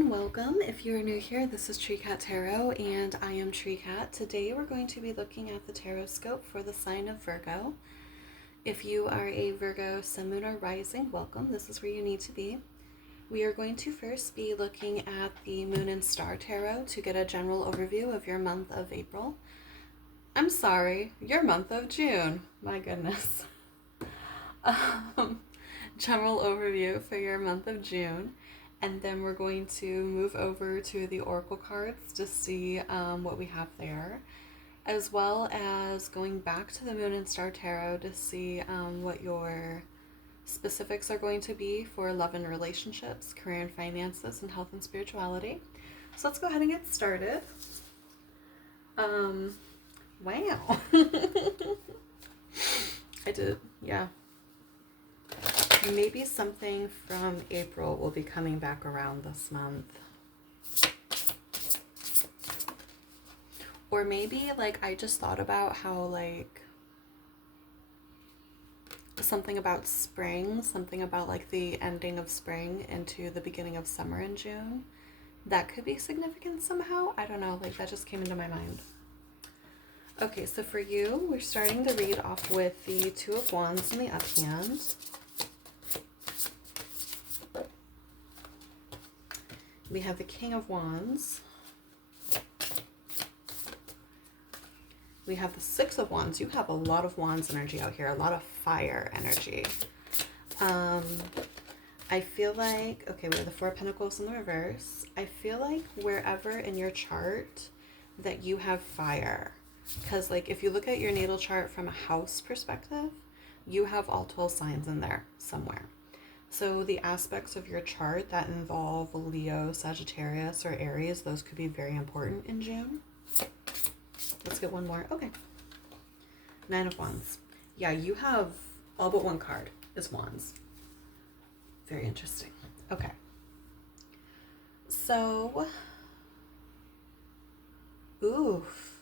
everyone, welcome. If you are new here, this is Tree Cat Tarot and I am Tree Cat. Today we're going to be looking at the tarot scope for the sign of Virgo. If you are a Virgo Sun, Moon, or Rising, welcome. This is where you need to be. We are going to first be looking at the Moon and Star Tarot to get a general overview of your month of April. I'm sorry, your month of June. My goodness. General overview for your month of June. And then we're going to move over to the Oracle cards to see what we have there, as well as going back to the Moon and Star Tarot to see what your specifics are going to be for love and relationships, career and finances, and health and spirituality. So let's go ahead and get started. Wow. I did, yeah. Maybe something from April will be coming back around this month. Or maybe, I just thought about how, something about spring, something about, the ending of spring into the beginning of summer in June. That could be significant somehow. I don't know, that just came into my mind. Okay, so for you, we're starting to read off with the Two of Wands in the up hand. We have the King of Wands. We have the Six of Wands. You have a lot of Wands energy out here, a lot of fire energy. I feel like, okay, we have the Four of Pentacles in the reverse. I feel like wherever in your chart that you have fire, because if you look at your natal chart from a house perspective, you have all 12 signs in there somewhere. So the aspects of your chart that involve Leo, Sagittarius, or Aries, those could be very important in June. Let's get one more. Okay. Nine of Wands. Yeah, you have all but one card is Wands. Very interesting. Okay. So, oof.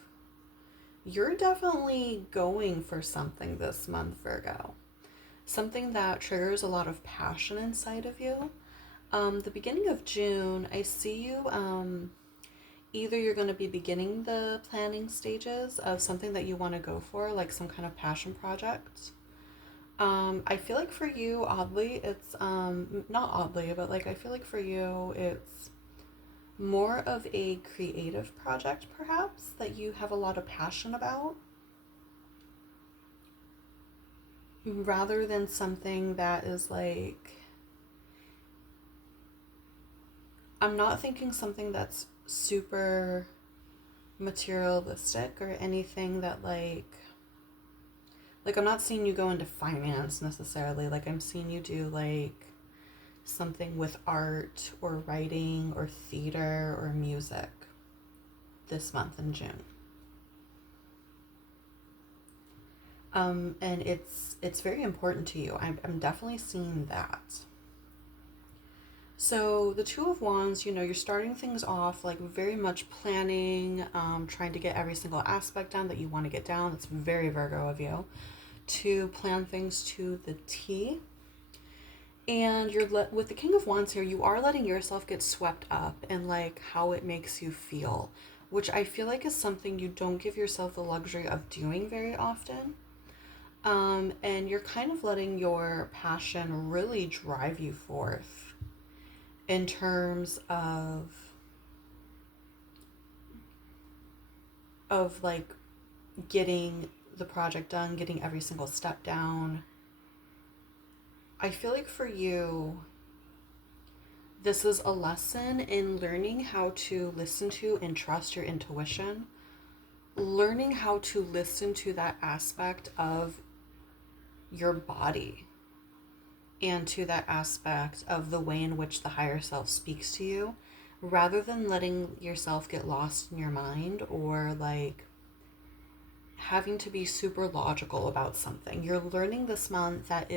You're definitely going for something this month, Virgo. Something that triggers a lot of passion inside of you. The beginning of June, I see you, either you're going to be beginning the planning stages of something that you want to go for, like some kind of passion project. I feel like for you, oddly, it's, not oddly, but I feel like for you, it's more of a creative project, perhaps, that you have a lot of passion about, rather than something that is I'm not thinking something that's super materialistic or anything that I'm not seeing you go into finance necessarily. I'm seeing you do something with art or writing or theater or music this month in June. And it's very important to you. I'm definitely seeing that. So the Two of Wands, you're starting things off very much planning, trying to get every single aspect down that you want to get down. That's very Virgo of you, to plan things to the T. And with the King of Wands here, you are letting yourself get swept up in how it makes you feel, which I feel is something you don't give yourself the luxury of doing very often. And you're kind of letting your passion really drive you forth in terms of getting the project done, getting every single step down. I feel for you, this is a lesson in learning how to listen to and trust your intuition, learning how to listen to that aspect of your body and to that aspect of the way in which the higher self speaks to you, rather than letting yourself get lost in your mind or having to be super logical about something. You're learning this month that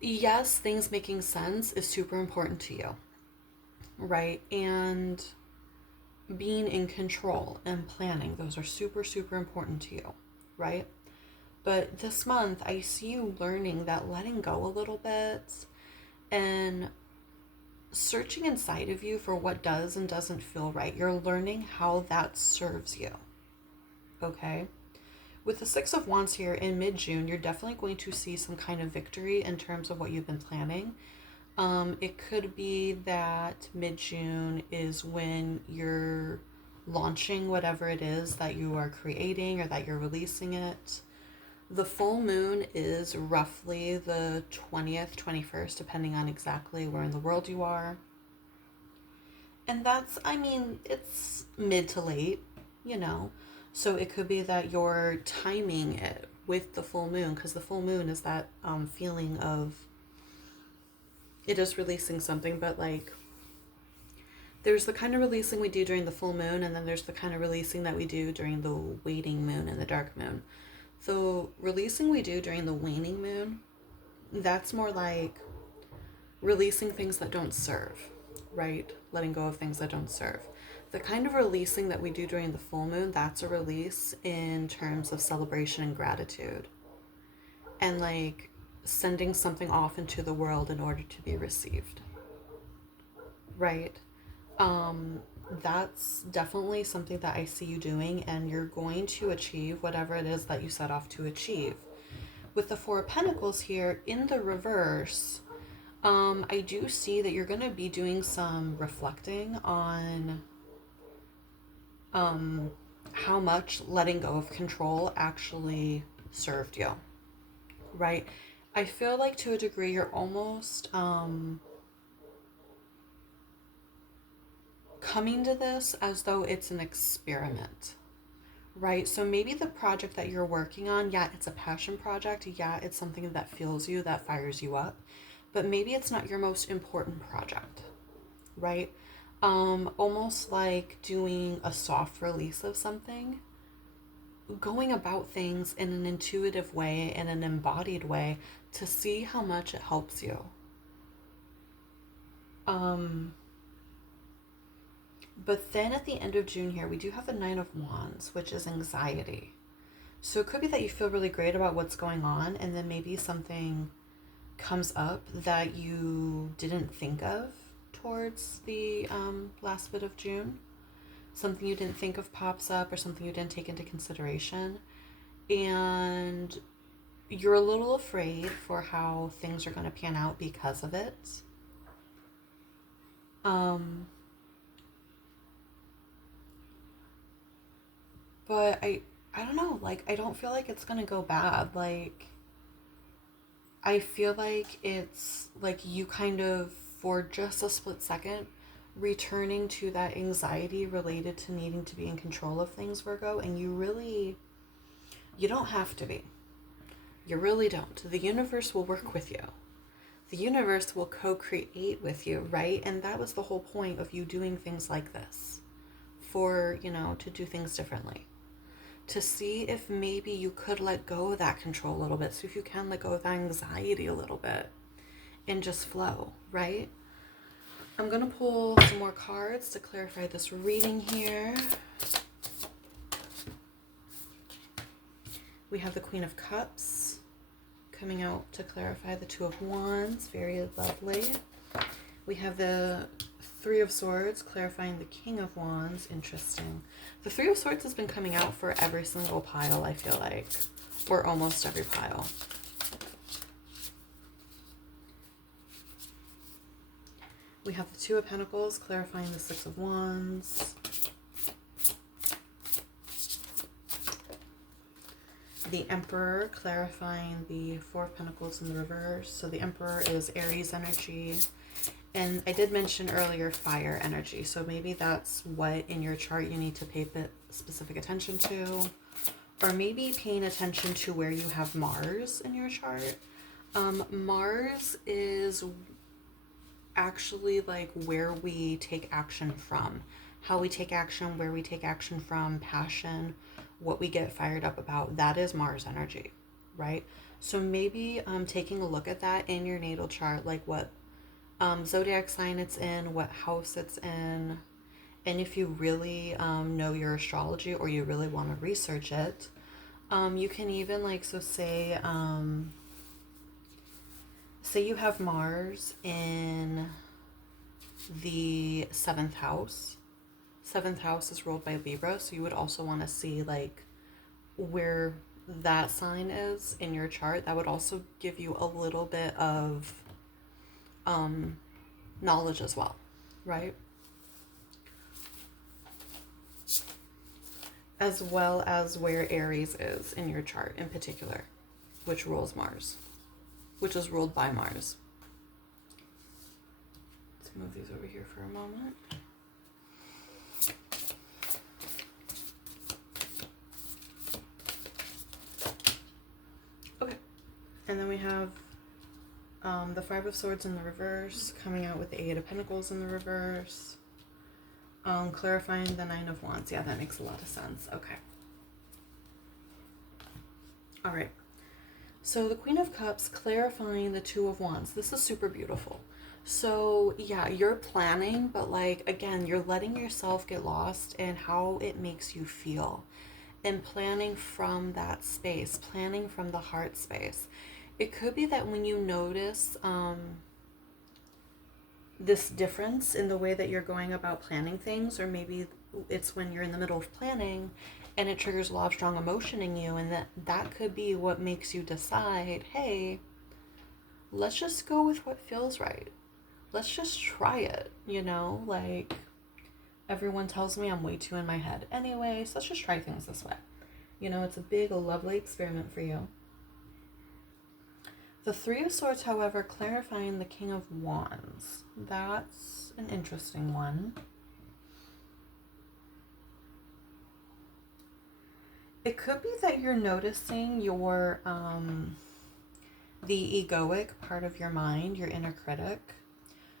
yes, things making sense is super important to you, right? And being in control and planning, those are super, super important to you, right? But this month, I see you learning that letting go a little bit and searching inside of you for what does and doesn't feel right. You're learning how that serves you. Okay? With the Six of Wands here in mid-June, you're definitely going to see some kind of victory in terms of what you've been planning. It could be that mid-June is when you're launching whatever it is that you are creating or that you're releasing it. The full moon is roughly the 20th, 21st, depending on exactly where in the world you are. And that's, I mean, it's mid to late, you know. So it could be that you're timing it with the full moon, because the full moon is that feeling of it is releasing something, but like there's the kind of releasing we do during the full moon, and then there's the kind of releasing that we do during the waning moon and the dark moon. The releasing we do during the waning moon, that's more like releasing things that don't serve, right? Letting go of things that don't serve. The kind of releasing that we do during the full moon, that's a release in terms of celebration and gratitude. And like sending something off into the world in order to be received. Right? That's definitely something that I see you doing, and you're going to achieve whatever it is that you set off to achieve. With the Four of Pentacles here in the reverse, I do see that you're going to be doing some reflecting on how much letting go of control actually served you, right? I feel like to a degree you're almost coming to this as though it's an experiment, right? So maybe the project that you're working on, yeah, it's a passion project. Yeah, it's something that fuels you, that fires you up. But maybe it's not your most important project, right? Almost like doing a soft release of something, going about things in an intuitive way, in an embodied way, to see how much it helps you. But then at the end of June here, we do have the Nine of Wands, which is anxiety. So it could be that you feel really great about what's going on, and then maybe something comes up that you didn't think of towards the last bit of June. Something you didn't think of pops up, or something you didn't take into consideration. And you're a little afraid for how things are going to pan out because of it. But I don't know, like, I don't feel like it's going to go bad. Like, I feel like it's like you kind of, for just a split second, returning to that anxiety related to needing to be in control of things, Virgo, and you don't have to be. You really don't. The universe will work with you. The universe will co-create with you, right? And that was the whole point of you doing things like this, for, to do things differently. To see if maybe you could let go of that control a little bit. So if you can let go of that anxiety a little bit and just flow, right? I'm going to pull some more cards to clarify this reading here. We have the Queen of Cups coming out to clarify the Two of Wands. Very lovely. We have the Three of Swords clarifying the King of Wands. Interesting. The Three of Swords has been coming out for every single pile, I feel like. Or almost every pile. We have the Two of Pentacles clarifying the Six of Wands. The Emperor clarifying the Four of Pentacles in the reverse. So the Emperor is Aries energy. And I did mention earlier fire energy. So maybe that's what in your chart you need to pay specific attention to. Or maybe paying attention to where you have Mars in your chart. Mars is actually like where we take action from. How we take action, where we take action from, passion, what we get fired up about. That is Mars energy, right? So maybe taking a look at that in your natal chart, like what zodiac sign it's in, what house it's in, and if you really know your astrology or you really want to research it, you can even say you have Mars in the seventh house. Seventh house is ruled by Libra, so you would also want to see like where that sign is in your chart. That would also give you a little bit of knowledge as well, right? As well as where Aries is in your chart in particular, which rules Mars, which is ruled by Mars. Let's move these over here for a moment. Okay, and then we have the Five of Swords in the reverse, coming out with the Eight of Pentacles in the reverse. Clarifying the Nine of Wands. Yeah, that makes a lot of sense. Okay. All right. So the Queen of Cups clarifying the Two of Wands. This is super beautiful. So yeah, you're planning, but like, again, you're letting yourself get lost in how it makes you feel and planning from that space, planning from the heart space. It could be that when you notice, this difference in the way that you're going about planning things, or maybe it's when you're in the middle of planning and it triggers a lot of strong emotion in you, and that could be what makes you decide, hey, let's just go with what feels right. Let's just try it, you know? Like, everyone tells me I'm way too in my head anyway, so let's just try things this way. You know, it's a big, lovely experiment for you. The Three of Swords, however, clarifying the King of Wands. That's an interesting one. It could be that you're noticing your, the egoic part of your mind, your inner critic.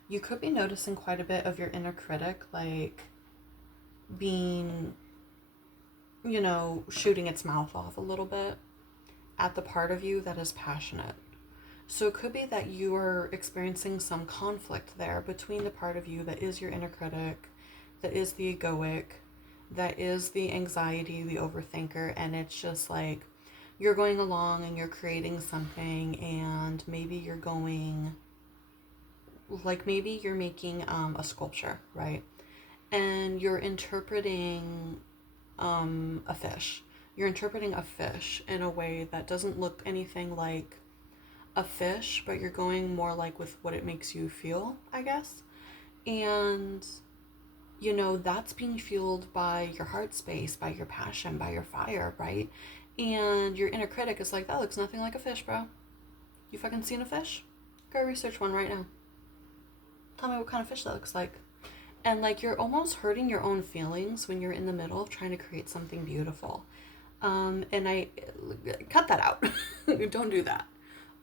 You could be noticing quite a bit of your inner critic, like, being, you know, shooting its mouth off a little bit at the part of you that is passionate. So it could be that you are experiencing some conflict there between the part of you that is your inner critic, that is the egoic, that is the anxiety, the overthinker, and it's just like you're going along and you're creating something, and maybe you're going, like, maybe you're making a sculpture, right? And you're interpreting a fish. You're interpreting a fish in a way that doesn't look anything like a fish, but you're going more like with what it makes you feel, I guess. And, you know, that's being fueled by your heart space, by your passion, by your fire, right? And your inner critic is like, that looks nothing like a fish, bro. You fucking seen a fish? Go research one right now. Tell me what kind of fish that looks like. And like, you're almost hurting your own feelings when you're in the middle of trying to create something beautiful. And I cut that out. Don't do that.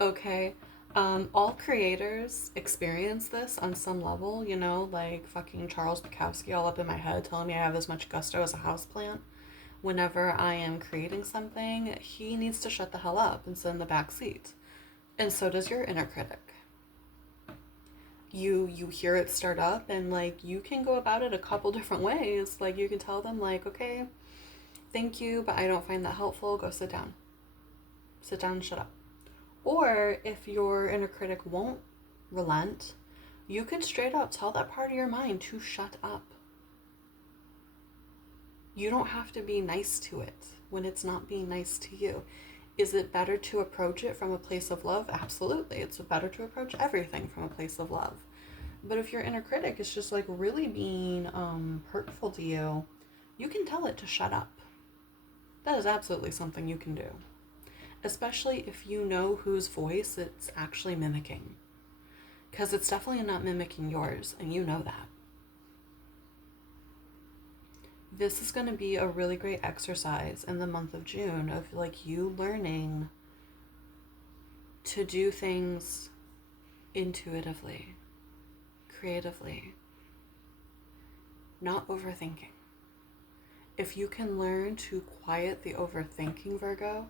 Okay. All creators experience this on some level, you know, like fucking Charles Bukowski all up in my head telling me I have as much gusto as a houseplant. Whenever I am creating something, he needs to shut the hell up and sit in the back seat. And so does your inner critic. You hear it start up, and like, you can go about it a couple different ways. Like, you can tell them like, okay, thank you, but I don't find that helpful. Go sit down. Sit down and shut up. Or if your inner critic won't relent, you can straight up tell that part of your mind to shut up. You don't have to be nice to it when it's not being nice to you. Is it better to approach it from a place of love? Absolutely. It's better to approach everything from a place of love. But if your inner critic is just like really being hurtful to you, you can tell it to shut up. That is absolutely something you can do. Especially if you know whose voice it's actually mimicking. Because it's definitely not mimicking yours, and you know that. This is going to be a really great exercise in the month of June of like you learning to do things intuitively, creatively, not overthinking. If you can learn to quiet the overthinking, Virgo,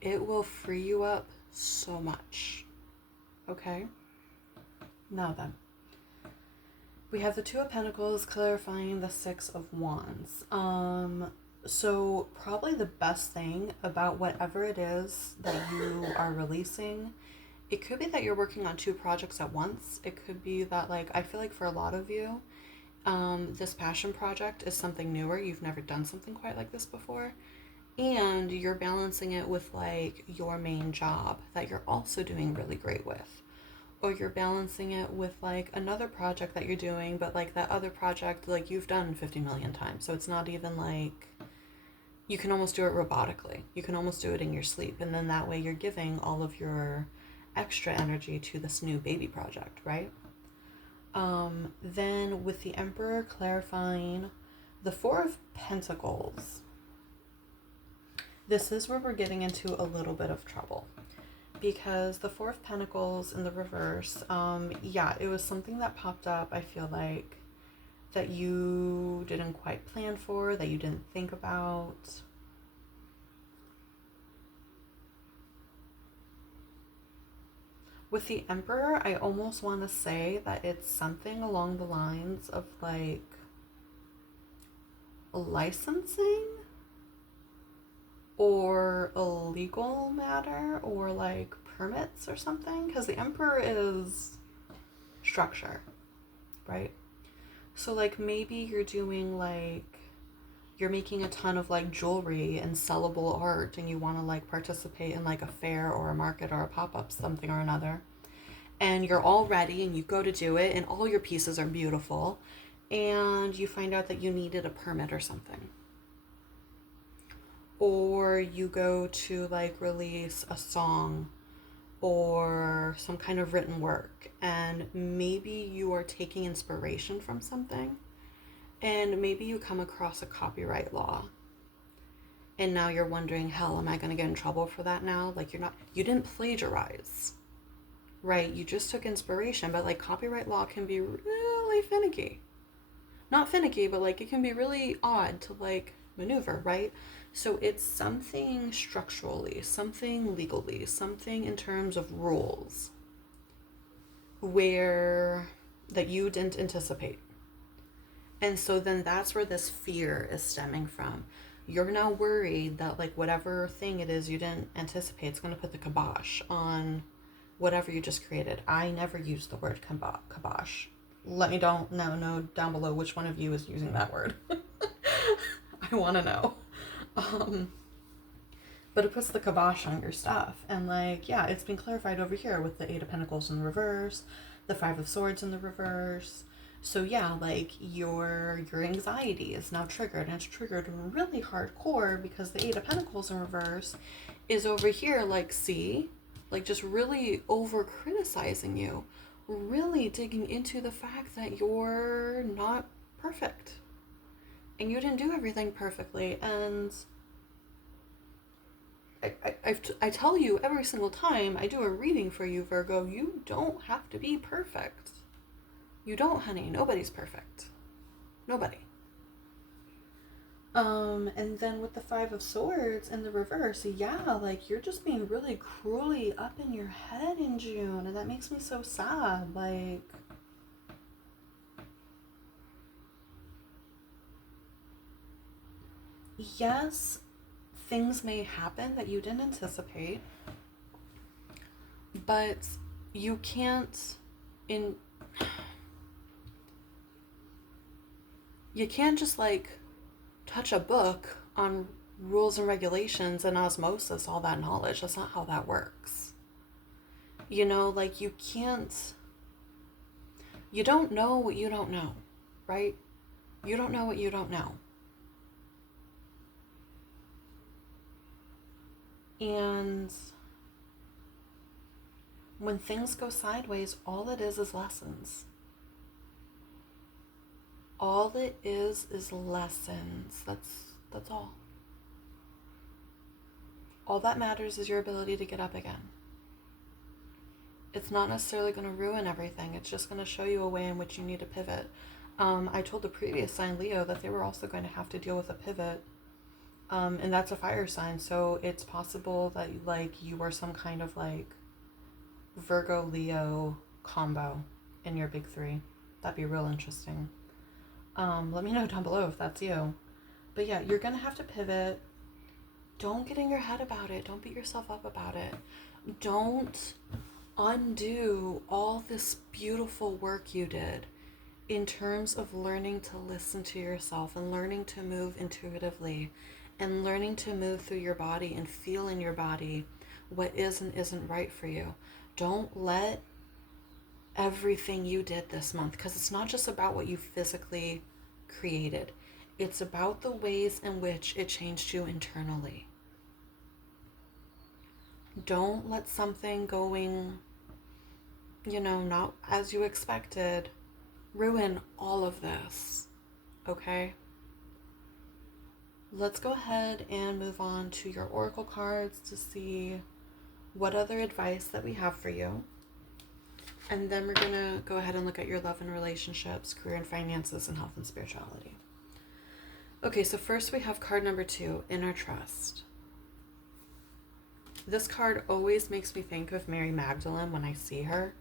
it will free you up so much. Okay? Now then. We have the Two of Pentacles clarifying the Six of Wands. So probably the best thing about whatever it is that you are releasing It could be that you're working on two projects at once. It could be that, like, I feel like for a lot of you, this passion project is something newer. You've never done something quite like this before. And you're balancing it with, like, your main job that you're also doing really great with. Or you're balancing it with, like, another project that you're doing, but, like, that other project, like, you've done 50 million times. So it's not even like you can almost do it robotically. You can almost do it in your sleep. And then that way you're giving all of your extra energy to this new baby project, right? Then with the Emperor clarifying the Four of Pentacles, this is where we're getting into a little bit of trouble. Because the Four of Pentacles in the reverse, yeah, it was something that popped up, I feel like, that you didn't quite plan for, that you didn't think about. With the Emperor, I almost want to say that it's something along the lines of, like, licensing or a legal matter or, like, permits or something, because the Emperor is structure, right? So, like, maybe you're doing, like, you're making a ton of, like, jewelry and sellable art, and you want to, like, participate in, like, a fair or a market or a pop-up, something or another, and you're all ready and you go to do it and all your pieces are beautiful, and you find out that you needed a permit or something. Or you go to, like, release a song or some kind of written work, and maybe you are taking inspiration from something, and maybe you come across a copyright law, and now you're wondering, hell, am I going to get in trouble for that now? Like, you didn't plagiarize, right? You just took inspiration, but, like, copyright law can be really finicky. Not finicky, but, like, it can be really odd to, like, maneuver, right? So it's something structurally, something legally, something in terms of rules where that you didn't anticipate. And so then that's where this fear is stemming from. You're now worried that, like, whatever thing it is you didn't anticipate, it's going to put the kibosh on whatever you just created. I never use the word kibosh. Let me know down below which one of you is using that word. I want to know. But it puts the kibosh on your stuff. And, like, yeah, it's been clarified over here with the Eight of Pentacles in the reverse, the Five of Swords in the reverse. So yeah, like, your anxiety is now triggered, and it's triggered really hardcore because the Eight of Pentacles in reverse is over here, like, see, like, just really over criticizing you, really digging into the fact that you're not perfect and you didn't do everything perfectly. And I tell you every single time I do a reading for you, Virgo, you don't have to be perfect. You don't, honey. Nobody's perfect. Nobody. And then with the Five of Swords in the reverse, yeah, like, you're just being really cruelly up in your head in June, and that makes me so sad. Like, yes, things may happen that you didn't anticipate, but you can't just, like, touch a book on rules and regulations and osmosis all that knowledge. That's not how that works. You know, like, you don't know what you don't know, right? You don't know what you don't know. And when things go sideways, all it is lessons. All it is lessons. That's all. All that matters is your ability to get up again. It's not necessarily going to ruin everything. It's just going to show you a way in which you need to pivot. I told the previous sign, Leo, that they were also going to have to deal with a pivot. And that's a fire sign. So it's possible that, like, you are some kind of, like, Virgo, Leo combo in your big three. That'd be real interesting. Let me know down below if that's you. But yeah, you're going to have to pivot. Don't get in your head about it. Don't beat yourself up about it. Don't undo all this beautiful work you did in terms of learning to listen to yourself and learning to move intuitively and learning to move through your body and feel in your body what is and isn't right for you. Don't let everything you did this month, because it's not just about what you physically created, it's about the ways in which it changed you internally. Don't let something going, not as you expected, ruin all of this, okay? Let's go ahead and move on to your oracle cards to see what other advice that we have for you. And then we're going to go ahead and look at your love and relationships, career and finances, and health and spirituality. Okay, so first we have card number 2, Inner Trust. This card always makes me think of Mary Magdalene when I see her.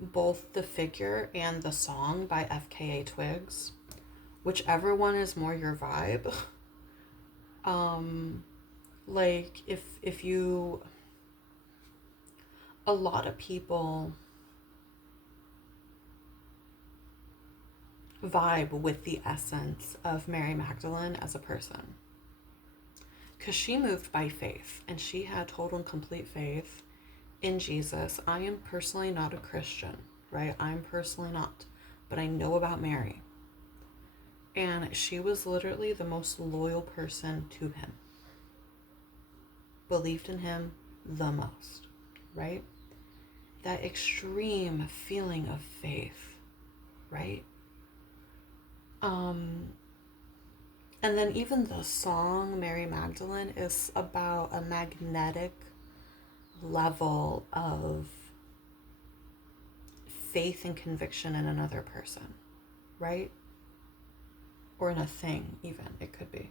Both the figure and the song by FKA Twigs. Whichever one is more your vibe. Like if you... A lot of people vibe with the essence of Mary Magdalene as a person, because she moved by faith and she had total and complete faith in Jesus. I am personally not a Christian, right? I'm personally not, but I know about Mary, and she was literally the most loyal person to him, believed in him the most, right? That extreme feeling of faith, right? And then even the song Mary Magdalene is about a magnetic level of faith and conviction in another person, right? Or in a thing, even, it could be.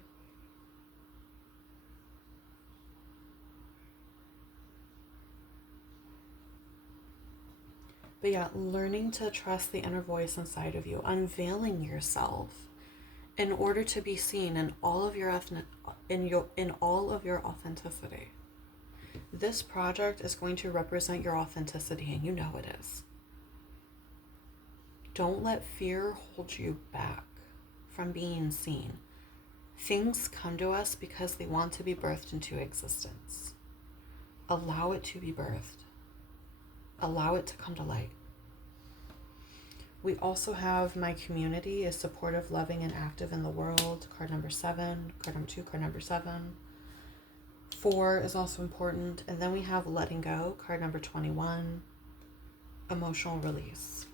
But yeah, learning to trust the inner voice inside of you, unveiling yourself in order to be seen in all of your authenticity. This project is going to represent your authenticity, and you know it is. Don't let fear hold you back from being seen. Things come to us because they want to be birthed into existence. Allow it to be birthed. Allow it to come to light. We also have my community is supportive, loving, and active in the world. Card number 7, card number 2, card number 7. 4 is also important. And then we have letting go, card number 21, emotional release.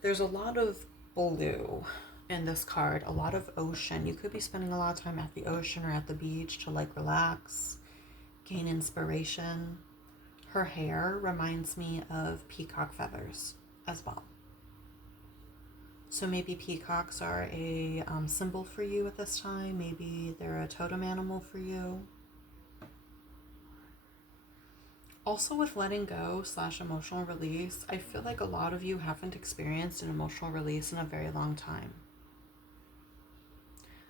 There's a lot of blue in this card, a lot of ocean. You could be spending a lot of time at the ocean or at the beach to like relax, gain inspiration. Her hair reminds me of peacock feathers as well. So maybe peacocks are a symbol for you at this time. Maybe they're a totem animal for you. Also with letting go / emotional release, I feel like a lot of you haven't experienced an emotional release in a very long time.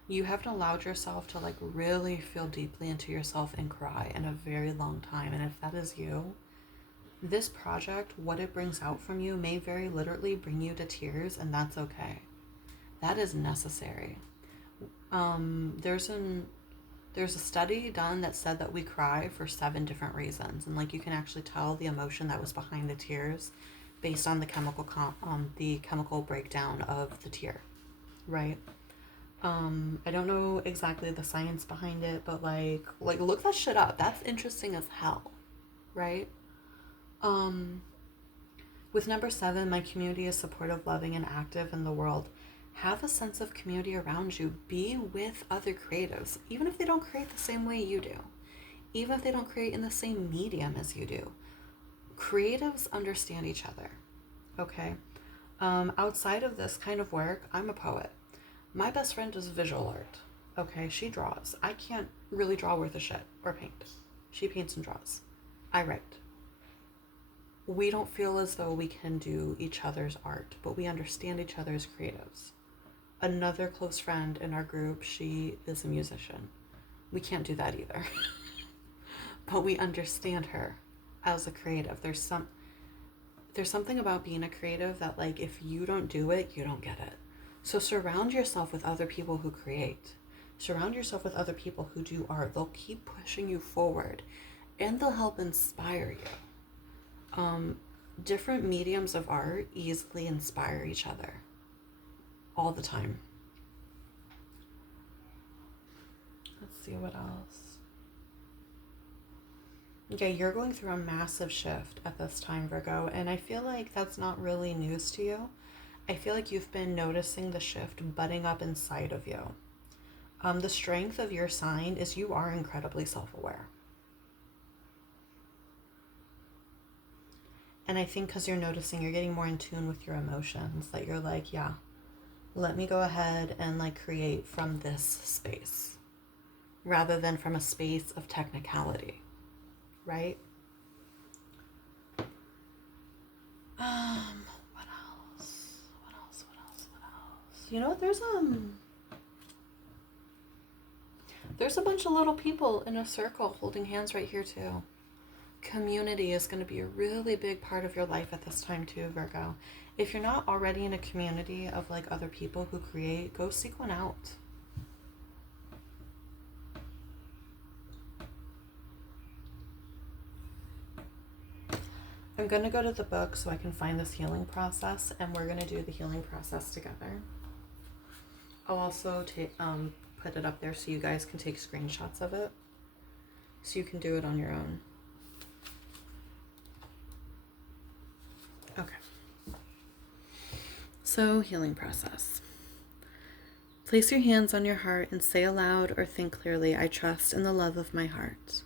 You haven't allowed yourself to like really feel deeply into yourself and cry in a very long time. And if that is you, this project, what it brings out from you may very literally bring you to tears, and that's okay. That is necessary. There's a study done that said that we cry for 7 different reasons, and like you can actually tell the emotion that was behind the tears based on the chemical breakdown of the tear, right? I don't know exactly the science behind it, but like look that shit up. That's interesting as hell, right? With number 7, my community is supportive, loving, and active in the world. Have a sense of community around you. Be with other creatives, even if they don't create the same way you do, even if they don't create in the same medium as you do. Creatives understand each other, okay? Outside of this kind of work, I'm a poet. My best friend does visual art, okay? She draws. I can't really draw worth a shit or paint. She paints and draws. I write. We don't feel as though we can do each other's art, but we understand each other as creatives. Another close friend in our group, she is a musician. We can't do that either. but we understand her as a creative. There's something about being a creative that, like, if you don't do it, you don't get it. So surround yourself with other people who create. Surround yourself with other people who do art. They'll keep pushing you forward and they'll help inspire you. Different mediums of art easily inspire each other all the time. Let's see what else. Okay, you're going through a massive shift at this time, Virgo, and I feel like that's not really news to you. I feel like you've been noticing the shift budding up inside of you. The strength of your sign is you are incredibly self-aware. And I think because you're noticing, you're getting more in tune with your emotions, that you're like, yeah, let me go ahead and like create from this space rather than from a space of technicality, right? What else? You know what? There's a bunch of little people in a circle holding hands right here too. Community is going to be a really big part of your life at this time too, Virgo. If you're not already in a community of like other people who create, go seek one out. I'm going to go to the book so I can find this healing process, and we're going to do the healing process together. I'll also put it up there so you guys can take screenshots of it, so you can do it on your own. Okay. So, healing process. Place your hands on your heart and say aloud or think clearly, I trust in the love of my heart.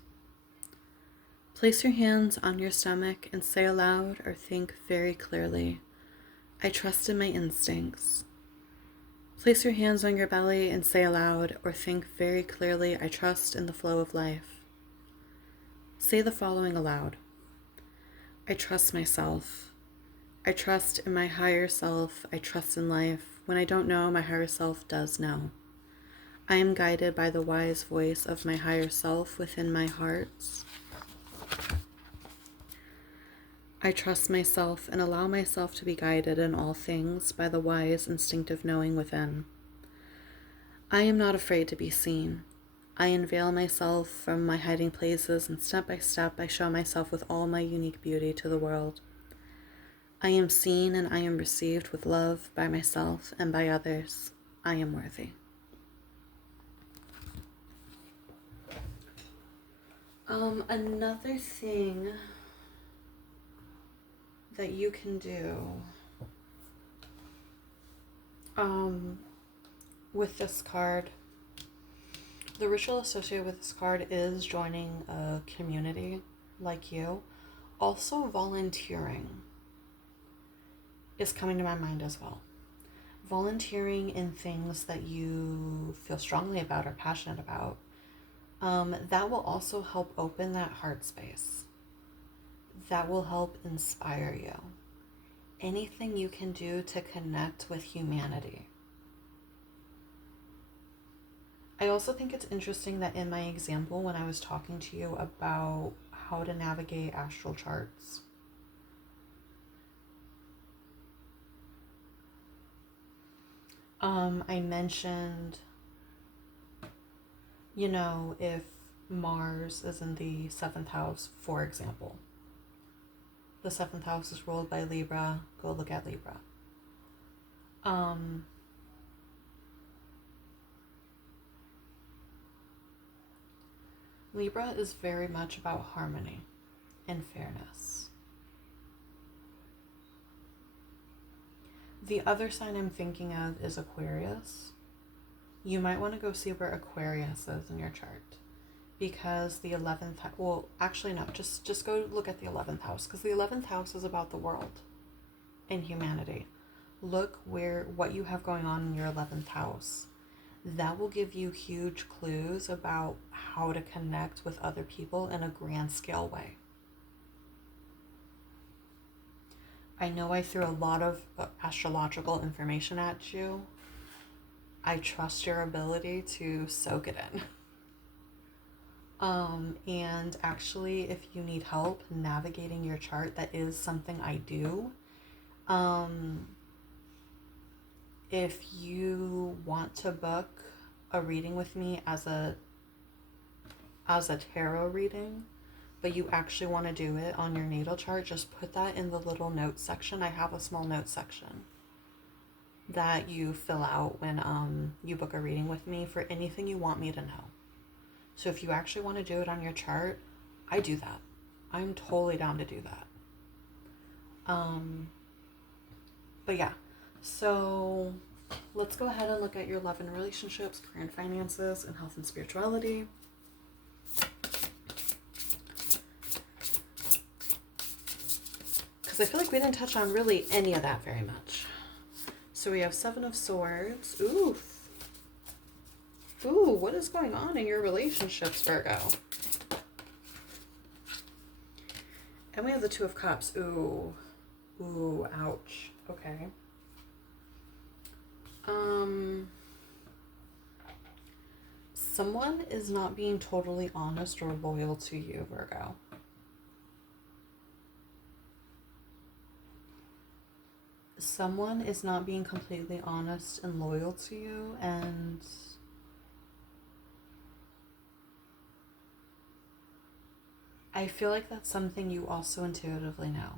Place your hands on your stomach and say aloud or think very clearly, I trust in my instincts. Place your hands on your belly and say aloud or think very clearly, I trust in the flow of life. Say the following aloud. I trust myself. I trust in my higher self. I trust in life. When I don't know, my higher self does know. I am guided by the wise voice of my higher self within my heart. I trust myself and allow myself to be guided in all things by the wise, instinctive knowing within. I am not afraid to be seen. I unveil myself from my hiding places, and step by step I show myself with all my unique beauty to the world. I am seen and I am received with love by myself and by others. I am worthy. Another thing that you can do with this card, the ritual associated with this card is joining a community like you. Also, volunteering is coming to my mind as well. Volunteering in things that you feel strongly about or passionate about. That will also help open that heart space. That will help inspire you. Anything you can do to connect with humanity. I also think it's interesting that in my example, when I was talking to you about how to navigate astral charts, I mentioned, if Mars is in the 7th house, for example. The 7th house is ruled by Libra. Go look at Libra. Libra is very much about harmony and fairness. The other sign I'm thinking of is Aquarius. You might want to go see where Aquarius is in your chart, because the 11th, well, actually no, just go look at the 11th house, because the 11th house is about the world and humanity. Look what you have going on in your 11th house. That will give you huge clues about how to connect with other people in a grand scale way. I know I threw a lot of astrological information at you. I trust your ability to soak it in. And actually, if you need help navigating your chart, that is something I do. Um, if you want to book a reading with me as a tarot reading, but you actually want to do it on your natal chart, just put that in the little notes section. I have a small notes section that you fill out when you book a reading with me for anything you want me to know. So if you actually want to do it on your chart, I do that. I'm totally down to do that. But yeah, so let's go ahead and look at your love and relationships, career and finances, and health and spirituality. Because I feel like we didn't touch on really any of that very much. So we have Seven of Swords. Oof. Ooh, what is going on in your relationships, Virgo? And we have the Two of Cups. Ooh. Ooh, ouch. Okay. Someone is not being totally honest or loyal to you, Virgo. Someone is not being completely honest and loyal to you, and I feel like that's something you also intuitively know.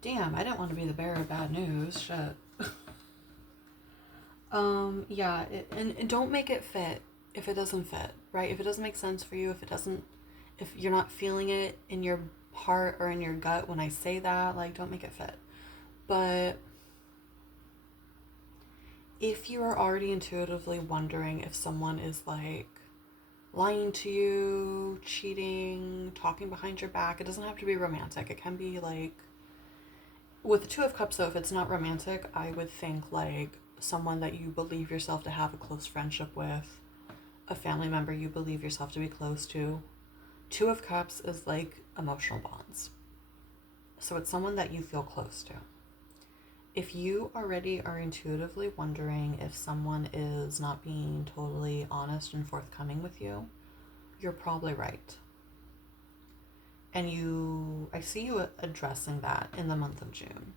Damn, I didn't want to be the bearer of bad news. Shit. Yeah, and don't make it fit if it doesn't fit, right? If it doesn't make sense for you, if you're not feeling it in your heart or in your gut when I say that, like, don't make it fit. But if you are already intuitively wondering if someone is like lying to you, cheating, talking behind your back, it doesn't have to be romantic. It can be like, with the Two of Cups though, if it's not romantic, I would think like someone that you believe yourself to have a close friendship with, a family member you believe yourself to be close to. Two of Cups is like emotional bonds. So it's someone that you feel close to. If you already are intuitively wondering if someone is not being totally honest and forthcoming with you, you're probably right. And I see you addressing that in the month of June.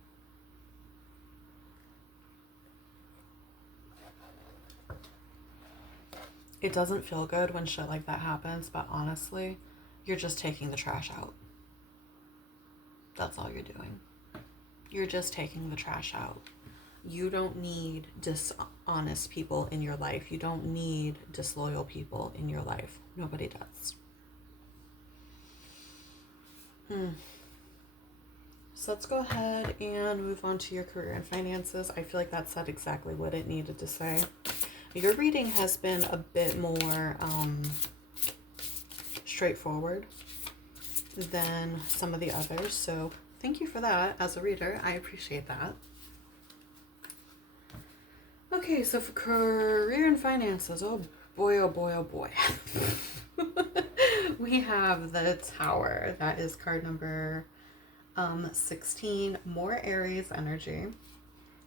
It doesn't feel good when shit like that happens, but honestly, you're just taking the trash out. That's all you're doing. You're just taking the trash out. You don't need dishonest people in your life. You don't need disloyal people in your life. Nobody does. So let's go ahead and move on to your career and finances. I feel like that said exactly what it needed to say. Your reading has been a bit more straightforward than some of the others. So thank you for that as a reader. I appreciate that. Okay, so for career and finances, oh boy, oh boy, oh boy. We have the Tower. That is card number 16, more Aries energy.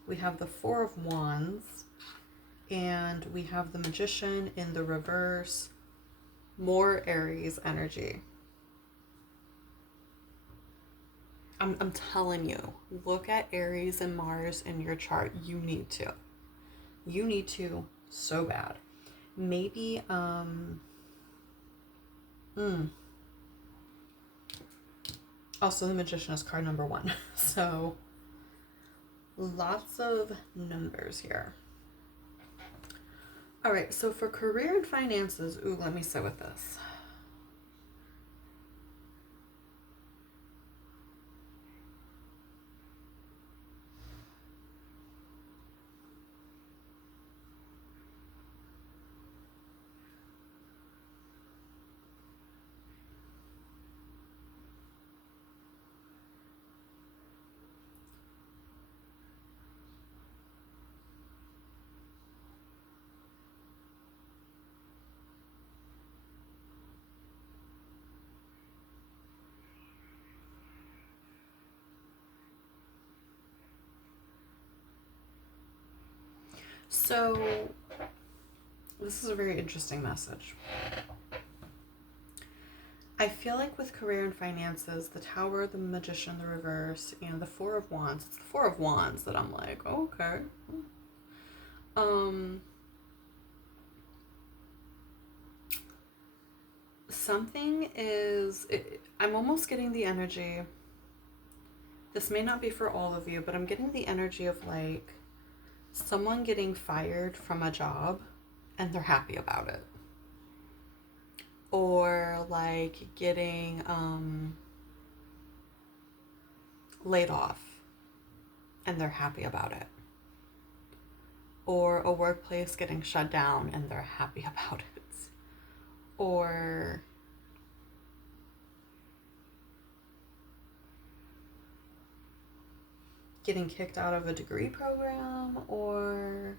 We have the Four of Wands, and we have the Magician in the reverse, more Aries energy. I'm telling you, look at Aries and Mars in your chart. You need to. You need to so bad. Maybe, also the Magician is card number 1. So, lots of numbers here. All right, so for career and finances, ooh, let me sit with this. So this is a very interesting message. I feel like with career and finances, the Tower, the Magician, the Reverse, and the Four of Wands, it's the Four of Wands that I'm like, oh, okay. Something is, I'm almost getting the energy, this may not be for all of you, but I'm getting the energy of like someone getting fired from a job and they're happy about it. Or like getting laid off and they're happy about it. Or a workplace getting shut down and they're happy about it. Or getting kicked out of a degree program, or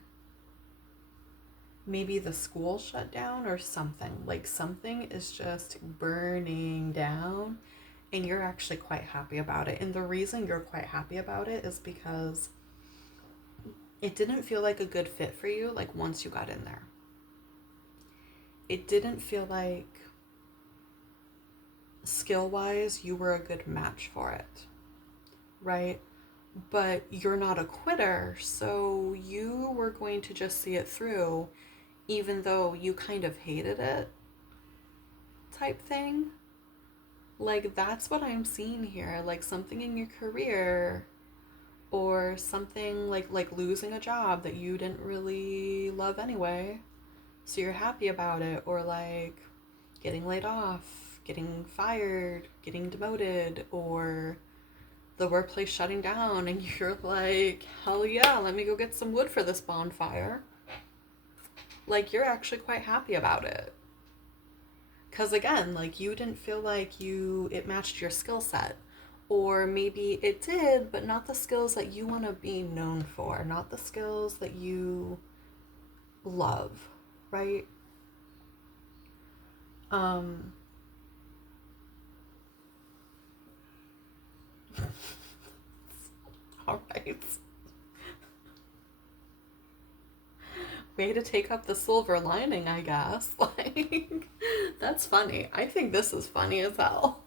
maybe the school shut down or something. Like something is just burning down and you're actually quite happy about it. And the reason you're quite happy about it is because it didn't feel like a good fit for you, like once you got in there. It didn't feel like skill-wise you were a good match for it, right? But you're not a quitter, so you were going to just see it through, even though you kind of hated it, type thing. Like, that's what I'm seeing here. Like, something in your career, or something like losing a job that you didn't really love anyway, so you're happy about it, or like getting laid off, getting fired, getting demoted, or the workplace shutting down and you're like, hell yeah, let me go get some wood for this bonfire. Like, you're actually quite happy about it. Because again, like, you didn't feel like it matched your skill set. Or maybe it did, but not the skills that you want to be known for, not the skills that you love, right? All right. Way to take up the silver lining, I guess. Like, that's funny. I think this is funny as hell.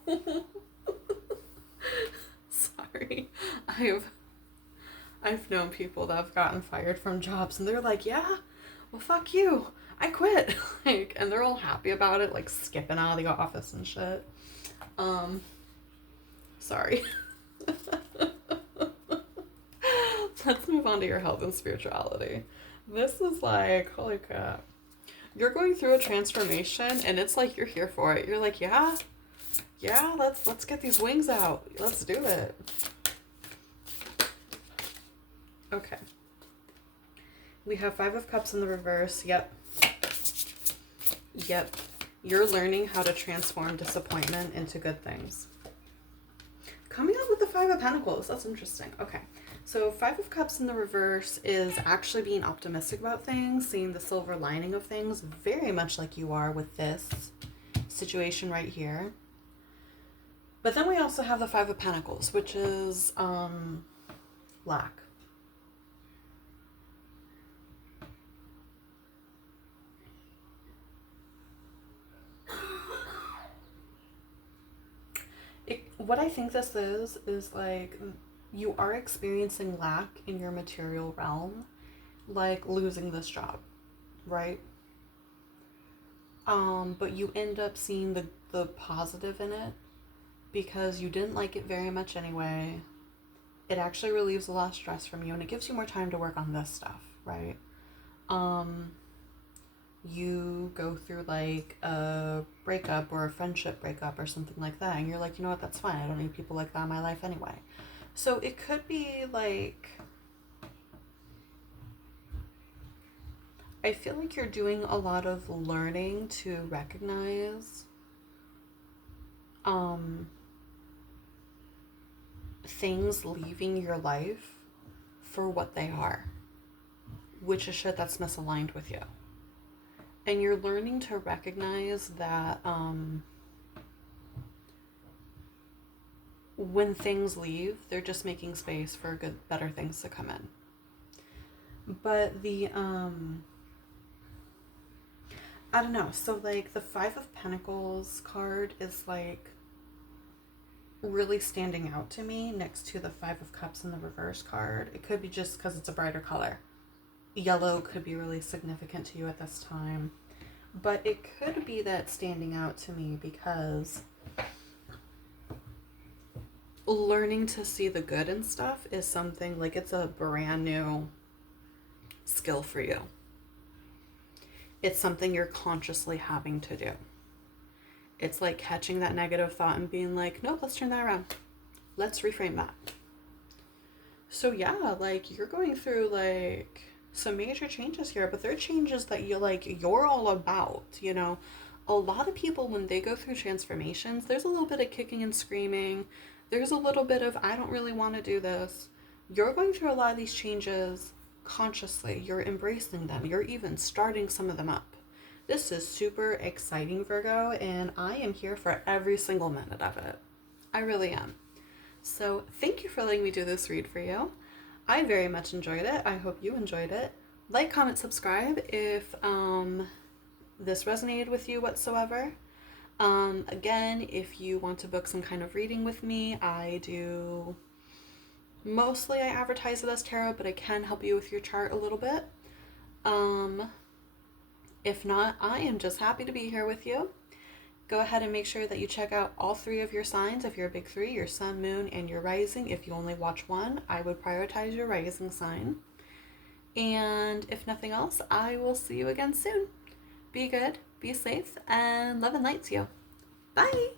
Sorry. I've known people that have gotten fired from jobs and they're like, yeah, well, fuck you, I quit. Like, and they're all happy about it, like skipping out of the office and shit. Sorry. Let's move on to your health and spirituality. This is like, holy crap. You're going through a transformation and it's like you're here for it. You're like, yeah, let's get these wings out. Let's do it. Okay. We have Five of Cups in the reverse. Yep. You're learning how to transform disappointment into good things. Coming up with the Five of Pentacles. That's interesting. Okay. So Five of Cups in the reverse is actually being optimistic about things, seeing the silver lining of things, very much like you are with this situation right here. But then we also have the Five of Pentacles, which is lack. What I think this is like you are experiencing lack in your material realm, like losing this job, right? But you end up seeing the positive in it because you didn't like it very much anyway. It actually relieves a lot of stress from you and it gives you more time to work on this stuff, right? You go through like a breakup or a friendship breakup or something like that and you're like, you know what, that's fine, I don't need people like that in my life anyway. So it could be like, I feel like you're doing a lot of learning to recognize things leaving your life for what they are, which is shit that's misaligned with you. And you're learning to recognize that when things leave, they're just making space for better things to come in. But I don't know. So, like, the Five of Pentacles card is, like, really standing out to me next to the Five of Cups in the reverse card. It could be just because it's a brighter color. Yellow could be really significant to you at this time. But it could be that standing out to me because learning to see the good in stuff is something, like, it's a brand new skill for you. It's something you're consciously having to do. It's like catching that negative thought and being like, nope, let's turn that around. Let's reframe that. So yeah, like, you're going through, like, some major changes here, but they're changes that you're all about, you know. A lot of people, when they go through transformations, there's a little bit of kicking and screaming. There's a little bit of, I don't really want to do this. You're going through a lot of these changes consciously. You're embracing them. You're even starting some of them up. This is super exciting, Virgo, and I am here for every single minute of it. I really am. So thank you for letting me do this read for you. I very much enjoyed it. I hope you enjoyed it. Like, comment, subscribe if this resonated with you whatsoever. Again, if you want to book some kind of reading with me, I do. Mostly I advertise it as tarot, but I can help you with your chart a little bit. If not, I am just happy to be here with you. Go ahead and make sure that you check out all 3 of your signs. If you're a big 3, your sun, moon, and your rising. If you only watch one, I would prioritize your rising sign. And if nothing else, I will see you again soon. Be good, be safe, and love and light to you. Bye!